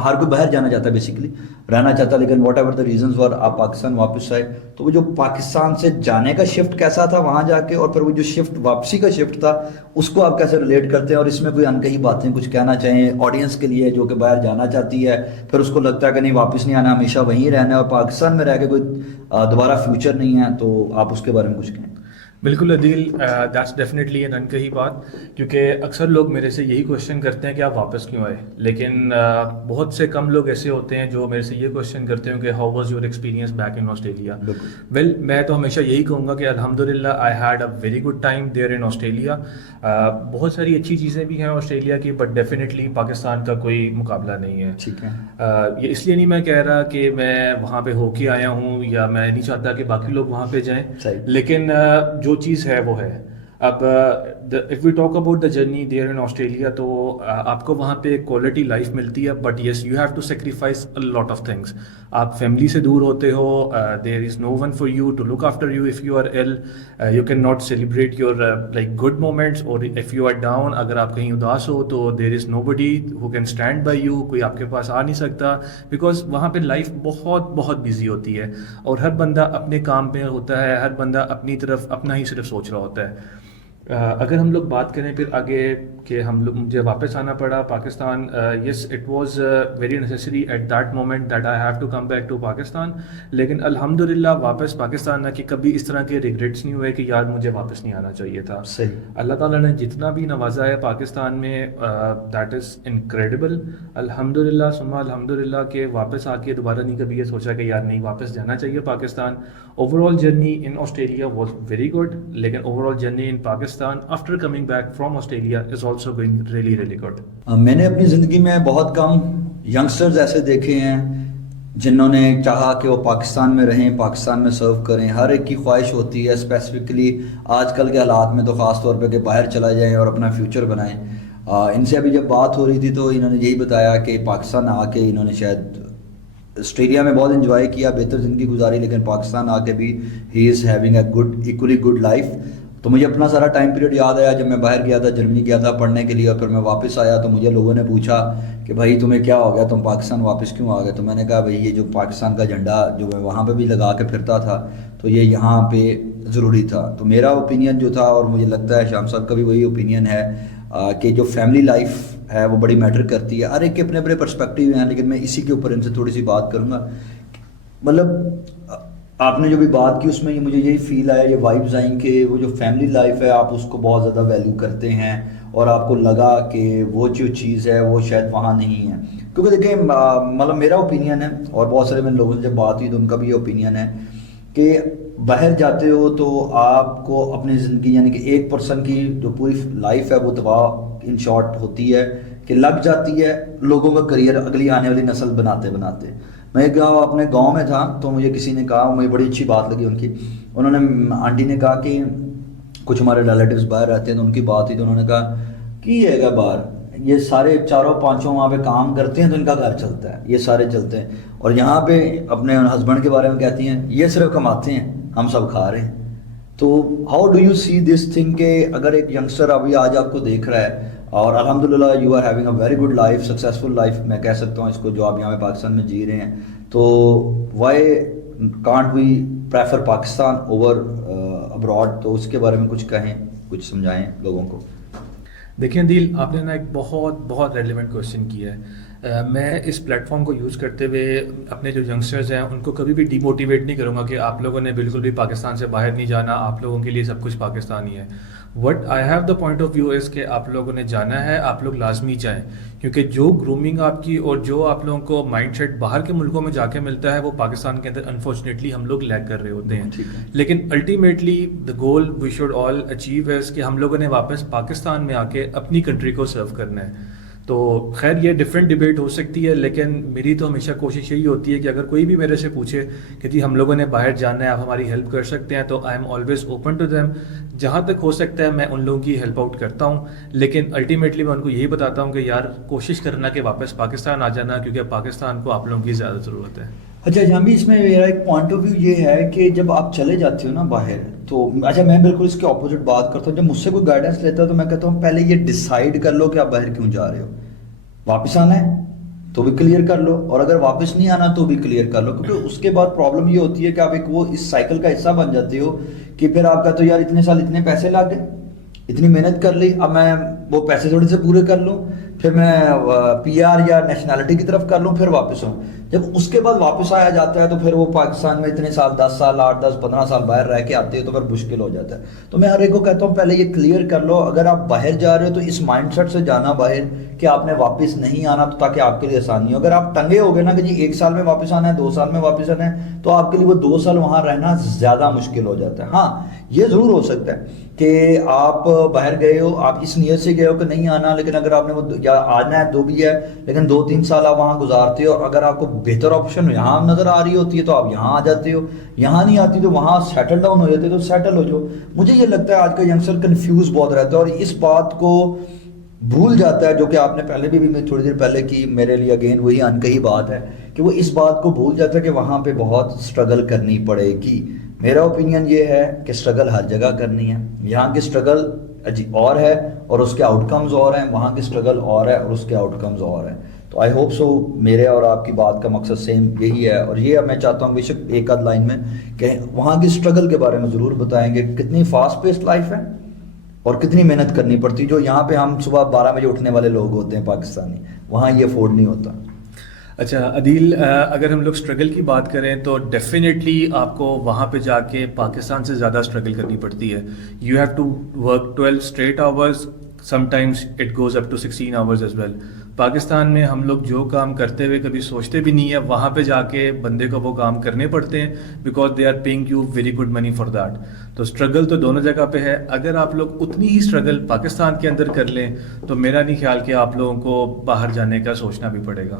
ہر کوئی باہر جانا چاہتا ہے بیسیکلی، رہنا چاہتا ہے، لیکن واٹ ایور دا ریزنز ور آپ پاکستان واپس آئے. تو وہ جو پاکستان سے جانے کا شفٹ کیسا تھا وہاں جا کے، اور پھر وہ جو شفٹ واپسی کا شفٹ تھا اس کو آپ کیسے ریلیٹ کرتے ہیں، اور اس میں کوئی انکہی باتیں کچھ کہنا چاہیں آڈینس کے لیے جو کہ باہر جانا چاہتی ہے پھر اس کو لگتا ہے کہ نہیں واپس نہیں آنا، ہمیشہ وہیں رہنا ہے اور پاکستان میں رہ کے کوئی دوبارہ فیوچر نہیں ہے، تو آپ اس کے بارے میں کچھ کہیں. بالکل عدیل، دیٹس ڈیفینیٹلی این انکہی بات، کیونکہ اکثر لوگ میرے سے یہی کوشچن کرتے ہیں کہ آپ واپس کیوں آئے، لیکن بہت سے کم لوگ ایسے ہوتے ہیں جو میرے سے یہ کوشچن کرتے ہیں کہ how was your experience back in Australia. Well, میں تو ہمیشہ یہی کہوں گا کہ الحمدللہ I had a very good time there in Australia. بہت ساری اچھی چیزیں بھی ہیں آسٹریلیا کی، بٹ ڈیفینیٹلی پاکستان کا کوئی مقابلہ نہیں ہے. ٹھیک ہے. یہ اس لیے نہیں میں کہہ رہا کہ میں وہاں پہ ہو کے آیا ہوں یا میں نہیں چاہتا کہ باقی لوگ وہاں پہ جائیں، لیکن جو چیز ہے وہ ہے. اب if we talk about the journey there in Australia, تو آپ کو وہاں پہ کوالٹی لائف ملتی ہے، but yes you have to sacrifice a lot of things. آپ فیملی سے دور ہوتے ہو، there is no one for you to look after you if you are ill, you can not celebrate your like good moments, اور if you are down, اگر آپ کہیں اداس ہو تو there is nobody who can stand by you, کوئی آپ کے پاس آ نہیں سکتا، بیکاز وہاں پہ لائف بہت بہت بزی ہوتی ہے اور ہر بندہ اپنے کام پہ ہوتا ہے، ہر بندہ اپنی طرف اپنا ہی صرف سوچ رہا ہوتا ہے. اگر ہم لوگ بات کریں پھر آگے کہ مجھے واپس آنا پڑا Pakistan, yes it was very necessary at that moment that I have to come back to Pakistan, لیکن الحمدللہ واپس پاکستان آ کے کبھی اس طرح کے ریگریٹس نہیں ہوئے کہ یار مجھے واپس نہیں آنا چاہیے تھا. صحیح. اللہ تعالیٰ نے جتنا بھی نوازا ہے پاکستان میں، دیٹ از انکریڈیبل. الحمدللہ ثم الحمدللہ کہ واپس آ کے دوبارہ نہیں کبھی یہ سوچا کہ یار نہیں واپس جانا چاہیے Pakistan. Overall journey in Australia was very good, لیکن overall journey in Pakistan after coming back from Australia is also going really really good. میں نے اپنی زندگی میں بہت کم ینگسٹرز ایسے دیکھے ہیں جنہوں نے چاہا کہ وہ پاکستان میں رہیں، پاکستان میں سرو کریں. ہر ایک کی خواہش ہوتی ہے اسپیسیفکلی آج کل کے حالات میں تو خاص طور پہ کہ باہر چلا جائیں اور اپنا فیوچر بنائیں. ان سے ابھی جب بات ہو رہی تھی تو انہوں نے یہی بتایا کہ پاکستان آ کے انہوں نے شاید آسٹریلیا میں بہت انجوائے کیا، بہتر زندگی گزاری، لیکن پاکستان آ کے بھی ہی is having a good equally good life. تو مجھے اپنا سارا ٹائم پیریڈ یاد آیا جب میں باہر گیا تھا، جرمنی گیا تھا پڑھنے کے لیے، اور پھر میں واپس آیا تو مجھے لوگوں نے پوچھا کہ بھائی تمہیں کیا ہو گیا، تم پاکستان واپس کیوں آ گئے؟ تو میں نے کہا بھائی یہ جو پاکستان کا جھنڈا جو میں وہاں پہ بھی لگا کے پھرتا تھا تو یہ یہاں پہ ضروری تھا. تو میرا اوپینین جو تھا، اور مجھے لگتا ہے شام صاحب کا بھی وہی اوپینین ہے، کہ جو فیملی لائف ہے وہ بڑی میٹر کرتی ہے. ہر ایک کے اپنے اپنے پرسپیکٹیو ہیں، لیکن میں اسی کے اوپر ان سے تھوڑی سی بات کروں گا. مطلب آپ نے جو بھی بات کی اس میں مجھے یہی فیل آیا، یہ وائبز آئیں کہ وہ جو فیملی لائف ہے آپ اس کو بہت زیادہ ویلیو کرتے ہیں، اور آپ کو لگا کہ وہ جو چیز ہے وہ شاید وہاں نہیں ہے. کیونکہ دیکھیں مطلب میرا اوپینین ہے، اور بہت سارے میں لوگوں سے جب بات ہوئی تو ان کا بھی یہ اوپینین ہے کہ باہر جاتے ہو تو آپ کو اپنی زندگی یعنی کہ ایک پرسن کی جو پوری لائف ہے وہ تباہ ان شارٹ ہوتی ہے کہ لگ جاتی ہے لوگوں کا کریئر اگلی آنے والی نسل بناتے بناتے. میں اپنے گاؤں میں تھا تو مجھے کسی نے کہا، مجھے بڑی اچھی بات لگی ان کی، انہوں نے آنٹی نے کہا کہ کچھ ہمارے ریلیٹیوز باہر رہتے ہیں تو ان کی بات ہوئی تو انہوں نے کہا کہ یہ ہے گا باہر یہ سارے چاروں پانچوں وہاں پہ کام کرتے ہیں تو ان کا گھر چلتا ہے، یہ سارے چلتے ہیں، اور یہاں پہ اپنے ہسبینڈ کے بارے میں کہتی ہیں یہ صرف کماتے ہیں ہم سب کھا رہے ہیں. تو how do you see this thing کہ اگر ایک ینگسٹر ابھی آج آپ کو دیکھ رہا ہے اور الحمدللہ you are having a very good life, successful life میں کہہ سکتا ہوں اس کو، جو آپ یہاں پہ پاکستان میں جی رہے ہیں، تو why can't we prefer Pakistan over abroad? تو اس کے بارے میں کچھ کہیں، کچھ سمجھائیں لوگوں کو. دیکھیں دل، آپ نے نا ایک بہت بہت ریلیونٹ کویشچن کیا ہے. میں اس پلیٹ فارم کو یوز کرتے ہوئے اپنے جو ینگسٹرز ہیں ان کو کبھی بھی ڈی موٹیویٹ نہیں کروں گا کہ آپ لوگوں نے بالکل بھی پاکستان سے باہر نہیں جانا، آپ لوگوں کے لیے سب کچھ پاکستانی ہے. What I have the point of view is کہ آپ لوگوں نے جانا ہے، آپ لوگ لازمی جائیں، کیونکہ جو گرومنگ آپ کی اور جو آپ لوگوں کو مائنڈ سیٹ باہر کے ملکوں میں جا کے ملتا ہے وہ پاکستان کے اندر انفارچونیٹلی ہم لوگ لیک کر رہے ہوتے ہیں. لیکن ultimately the goal we should all achieve is کہ ہم لوگوں نے واپس پاکستان میں آ کے اپنی کنٹری کو سرو کرنا ہے. تو خیر یہ ڈفرینٹ ڈبیٹ ہو سکتی ہے، لیکن میری تو ہمیشہ کوشش یہی ہوتی ہے کہ اگر کوئی بھی میرے سے پوچھے کہ جی ہم لوگوں نے باہر جانا ہے، آپ ہماری ہیلپ کر سکتے ہیں، تو I am always open to them. جہاں تک ہو سکتا ہے میں ان لوگوں کی ہیلپ آؤٹ کرتا ہوں، لیکن الٹیمیٹلی میں ان کو یہی بتاتا ہوں کہ یار کوشش کرنا کہ واپس پاکستان آ جانا، کیونکہ پاکستان کو آپ لوگوں کی زیادہ ضرورت ہے. اچھا جہاں بھی اس میں میرا ایک پوائنٹ آف ویو یہ ہے کہ جب آپ چلے جاتے ہو نا باہر تو اچھا میں بالکل اس کے اپوزٹ بات کرتا ہوں. جب مجھ سے کوئی گائیڈنس لیتا ہے تو میں کہتا ہوں پہلے یہ ڈیسائیڈ کر لو کہ آپ باہر کیوں جا رہے ہو. واپس آنا ہے تو بھی کلیئر کر لو, اور اگر واپس نہیں آنا تو بھی کلیئر کر لو, کیونکہ اس کے بعد پرابلم یہ ہوتی ہے کہ آپ ایک وہ اس سائیکل کا حصہ بن جاتے ہو کہ پھر آپ کہتے ہو یار اتنے سال اتنے پیسے لگ گئے, اتنی محنت کر لی, اب میں وہ پیسے تھوڑے سے پورے کر لوں, پھر میں پی آر یا نیشنلٹی کی طرف کر لوں, پھر واپس ہوں. جب اس کے بعد واپس آیا جاتا ہے تو پھر وہ پاکستان میں اتنے سال 10 سال 8 10 15 سال باہر رہ کے آتے ہیں تو پھر مشکل ہو جاتا ہے. تو میں ہر ایک کو کہتا ہوں پہلے یہ کلیئر کر لو, اگر آپ باہر جا رہے ہو تو اس مائنڈ سیٹ سے جانا باہر کہ آپ نے واپس نہیں آنا, تو تاکہ آپ کے لیے آسانی ہو. اگر آپ ٹنگے ہو گئے نا کہ جی 1 سال میں واپس آنا ہے 2 سال میں واپس آنا ہے, تو آپ کے لیے وہ 2 سال وہاں رہنا زیادہ مشکل ہو جاتا ہے. ہاں یہ ضرور ہو سکتا ہے کہ آپ باہر گئے ہو, آپ اس نیت سے گئے ہو کہ نہیں آنا, لیکن اگر آپ نے وہ یا آنا ہے تو بھی ہے, لیکن 2-3 سال آپ وہاں گزارتے ہو, اگر آپ کو بہتر آپشن یہاں نظر آ رہی ہوتی ہے تو آپ یہاں آ جاتے ہو, یہاں نہیں آتی تو وہاں سیٹل ڈاؤن ہو جاتے تو سیٹل ہو جاؤ. مجھے یہ لگتا ہے آج کا ینگسٹر کنفیوز بہت رہتا ہے اور اس بات کو بھول جاتا ہے, جو کہ آپ نے پہلے بھی میں تھوڑی دیر پہلے کی, میرے لیے اگین وہی انکہی بات ہے کہ وہ اس بات کو بھول جاتا ہے کہ وہاں پہ بہت سٹرگل کرنی پڑے گی. میرا اوپینین یہ ہے کہ سٹرگل ہر جگہ کرنی ہے, یہاں کی سٹرگل اور ہے اور اس کے آؤٹ کمز اور ہیں, وہاں کی سٹرگل اور ہے اور اس کے آؤٹ کمز اور ہیں. تو آئی ہوپ سو میرے اور آپ کی بات کا مقصد سیم یہی ہے, اور یہ میں چاہتا ہوں بے شک ایک آدھ لائن میں کہ وہاں کی سٹرگل کے بارے میں ضرور بتائیں گے, کتنی فاسٹ پیسڈ لائف ہے اور کتنی محنت کرنی پڑتی, جو یہاں پہ ہم صبح 12 بجے اٹھنے والے لوگ ہوتے ہیں پاکستانی, وہاں یہ افورڈ نہیں ہوتا. اچھا عدیل, اگر ہم لوگ اسٹرگل کی بات کریں تو ڈیفینیٹلی آپ کو وہاں پہ جا کے پاکستان سے زیادہ اسٹرگل کرنی پڑتی ہے. You have to work 12 straight hours, sometimes it goes up to 16 hours as well. Pakistan میں ہم لوگ جو کام کرتے ہوئے کبھی سوچتے بھی نہیں ہے, وہاں پہ جا کے بندے کو وہ کام کرنے پڑتے ہیں because they are paying you very good money for that. تو اسٹرگل تو دونوں جگہ پہ ہے. اگر آپ لوگ اتنی ہی اسٹرگل پاکستان کے اندر کر لیں تو میرا نہیں خیال کہ آپ لوگوں کو باہر جانے کا سوچنا بھی پڑے گا.